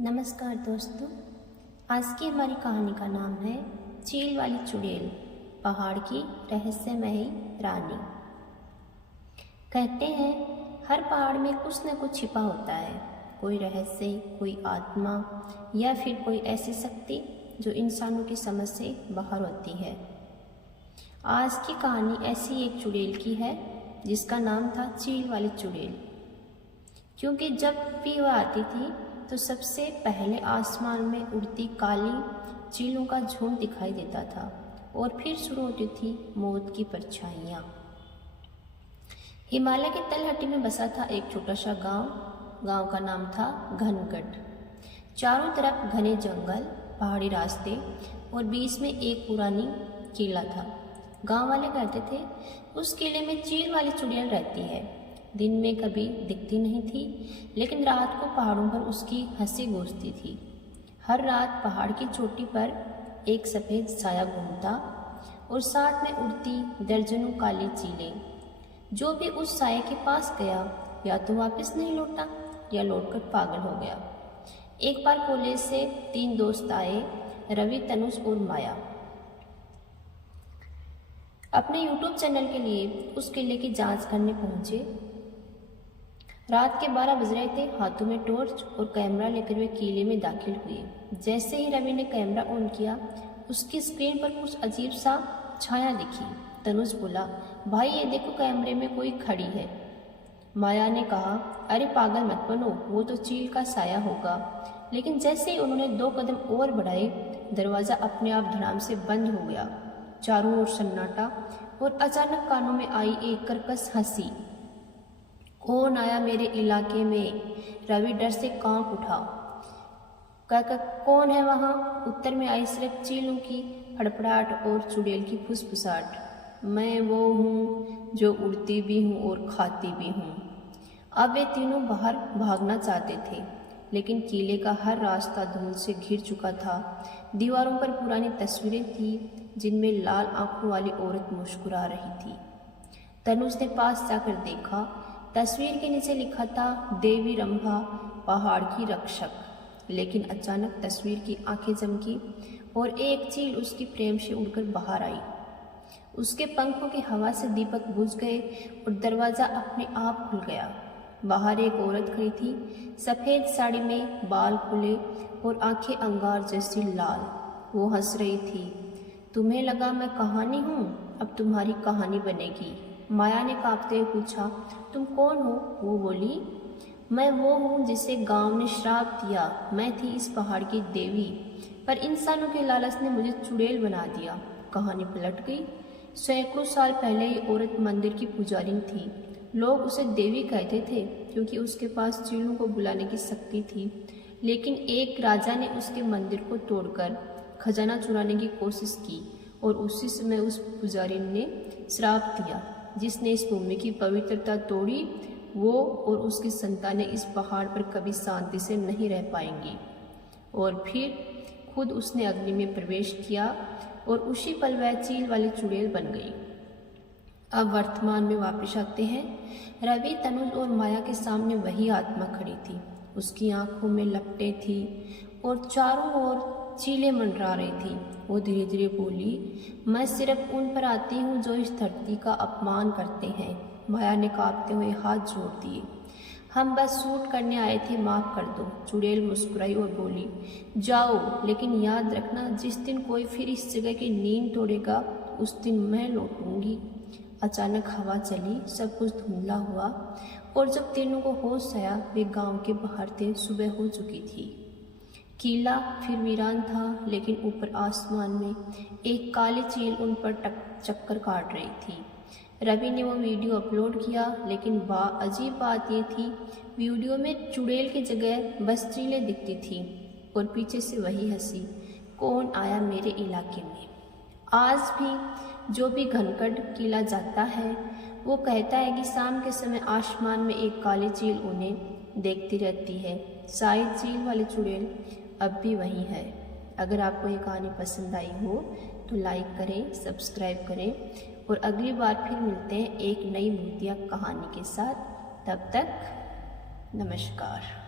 नमस्कार दोस्तों, आज की हमारी कहानी का नाम है चील वाली चुड़ैल, पहाड़ की रहस्यमयी रानी। कहते हैं हर पहाड़ में कुछ न कुछ छिपा होता है, कोई रहस्य, कोई आत्मा या फिर कोई ऐसी शक्ति जो इंसानों की समझ से बाहर होती है। आज की कहानी ऐसी एक चुड़ैल की है जिसका नाम था चील वाली चुड़ैल। क्योंकि जब भी वह आती थी तो सबसे पहले आसमान में उड़ती काली चीलों का झुंड दिखाई देता था और फिर शुरू होती थी मौत की परछाइयाँ। हिमालय के तलहटी में बसा था एक छोटा सा गांव का नाम था घनगढ़। चारों तरफ घने जंगल, पहाड़ी रास्ते और बीच में एक पुरानी किला था। गांव वाले कहते थे उस किले में चील वाली चुड़ैल रहती है। दिन में कभी दिखती नहीं थी, लेकिन रात को पहाड़ों पर उसकी हंसी गूंजती थी। हर रात पहाड़ की चोटी पर एक सफ़ेद साया घूमता और साथ में उड़ती दर्जनों काली चीलें। जो भी उस साये के पास गया या तो वापस नहीं लौटा या लौटकर पागल हो गया। एक बार कॉलेज से 3 दोस्त आए, रवि, तनुज और माया, अपने यूट्यूब चैनल के लिए उस किले की जांच करने पहुंचे। रात के 12 बज रहे थे। हाथों में टॉर्च और कैमरा लेकर वे किले में दाखिल हुए। जैसे ही रवि ने कैमरा ऑन किया, उसकी स्क्रीन पर कुछ अजीब सा छाया दिखी। तनुज बोला, भाई ये देखो, कैमरे में कोई खड़ी है। माया ने कहा, अरे पागल मत बनो, वो तो चील का साया होगा। लेकिन जैसे ही उन्होंने 2 कदम और बढ़ाए, दरवाज़ा अपने आप धड़ाम से बंद हो गया। चारों ओर सन्नाटा और अचानक कानों में आई एक कर्कश हंसी। कौन आया मेरे इलाके में? रवि डर से कांप उठा। कौन है वहाँ? उत्तर में आई सिर्फ चीलों की फड़फड़ाहट और चुड़ैल की फुसफुसाहट। मैं वो हूँ जो उड़ती भी हूँ और खाती भी हूँ। अब वे तीनों बाहर भागना चाहते थे, लेकिन किले का हर रास्ता धूल से घिर चुका था। दीवारों पर पुरानी तस्वीरें थी जिनमें लाल आंखों वाली औरत मुस्कुरा रही थी। तनुज ने पास जाकर देखा। तस्वीर के नीचे लिखा था, देवी रंभा, पहाड़ की रक्षक। लेकिन अचानक तस्वीर की आंखें चमकी और एक चील उसकी प्रेम से उड़कर बाहर आई। उसके पंखों की हवा से दीपक बुझ गए और दरवाज़ा अपने आप खुल गया। बाहर एक औरत खड़ी थी, सफ़ेद साड़ी में, बाल खुले और आंखें अंगार जैसी लाल। वो हंस रही थी। तुम्हें लगा मैं कहानी हूँ? अब तुम्हारी कहानी बनेगी। माया ने कांपते हुए पूछा, तुम कौन हो? वो बोली, मैं वो हूँ जिसे गांव ने श्राप दिया। मैं थी इस पहाड़ की देवी, पर इंसानों के लालच ने मुझे चुड़ैल बना दिया। कहानी पलट गई। सैकड़ों साल पहले ये औरत मंदिर की पुजारी थी। लोग उसे देवी कहते थे क्योंकि उसके पास चीलों को बुलाने की शक्ति थी। लेकिन एक राजा ने उसके मंदिर को तोड़कर खजाना चुराने की कोशिश की और उसी समय उस पुजारी ने श्राप दिया। जिसने इस भूमि की पवित्रता तोड़ी, वो और उसकी संतानें इस पहाड़ पर कभी शांति से नहीं रह पाएंगी। और फिर खुद उसने अग्नि में प्रवेश किया और उसी पल वह चील वाली चुड़ैल बन गई। अब वर्तमान में वापस आते हैं। रवि, तनुज और माया के सामने वही आत्मा खड़ी थी। उसकी आंखों में लपटें थी और चारों ओर चीलें मंडरा रही थी। वो धीरे धीरे बोली, मैं सिर्फ उन पर आती हूँ जो इस धरती का अपमान करते हैं। माया ने कांपते हुए हाथ जोड़ दिए। हम बस शूट करने आए थे, माफ़ कर दो। चुड़ैल मुस्कुराई और बोली, जाओ, लेकिन याद रखना, जिस दिन कोई फिर इस जगह की नींद तोड़ेगा, उस दिन मैं लौटूंगी। अचानक हवा चली, सब कुछ धुंधला हुआ और जब तीनों को होश आया, वे गांव के बाहर थे। सुबह हो चुकी थी। किला फिर वीरान था, लेकिन ऊपर आसमान में एक काली चील उन पर चक्कर काट रही थी। रवि ने वो वीडियो अपलोड किया, लेकिन अजीब बात ये थी, वीडियो में चुड़ैल की जगह बस चीलें दिखती थी और पीछे से वही हंसी। कौन आया मेरे इलाके में? आज भी जो भी घनगढ़ किला जाता है, वो कहता है कि शाम के समय आसमान में एक काली चील उन्हें देखती रहती है। शायद चील वाली चुड़ैल अब भी वही है। अगर आपको ये कहानी पसंद आई हो तो लाइक करें, सब्सक्राइब करें और अगली बार फिर मिलते हैं एक नई भूतिया कहानी के साथ। तब तक नमस्कार।